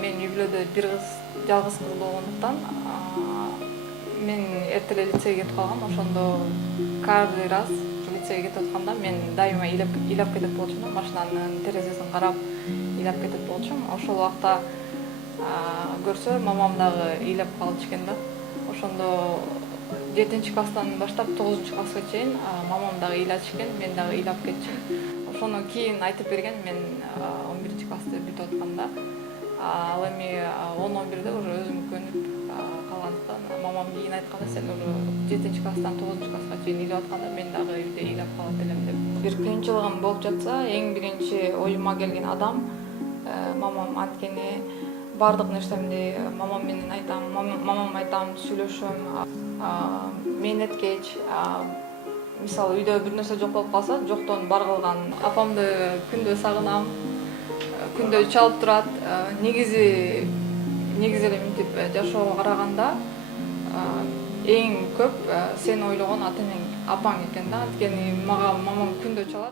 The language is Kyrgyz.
мен үй бүлөдө бир жалгыз кыз болгондуктан мен эрте эле лицейге кетип калгам. Ошондо каждый раз лицейге кетип атканда мен дайыма ыйлап кетет болчумун. Машинанын терезесин карап ыйлап кетет болчумун. Ошол убакта көрсө мамам дагы ыйлап калчу экен да. Ошондо 7-класстан баштап 9-класска чейин мамам дагы ыйлачу экен, мен дагы ыйлап кетчүмүн. Ошондон кийин айтып берген мен 11-классты бүтүп атканда. Ал эми 10-11де уже өзүм көнүп калгандыктан мамам кийин айтканда сен уже 7-класстан 9-класска чейин ыйлап атканда мен дагы үйдө ыйлап калат элем деп. Бир кыйынчылыгым болуп жатса, эң биринчи оюма келген адам мамам. Анткени баардык нерсемди мамам менен айтам, мамам айтам, сүйлөшөм. Мээнеткеч, мисалы үйдө бир нерсе жок болуп калса, жоктон бар кылган апамды күндө сагынам, күндө чалып турат. Негизи эле мынтип жашоого караганда эң көп сени ойлогон ата-эне, апаң экен да. Анткени мага мамам күндө чалат.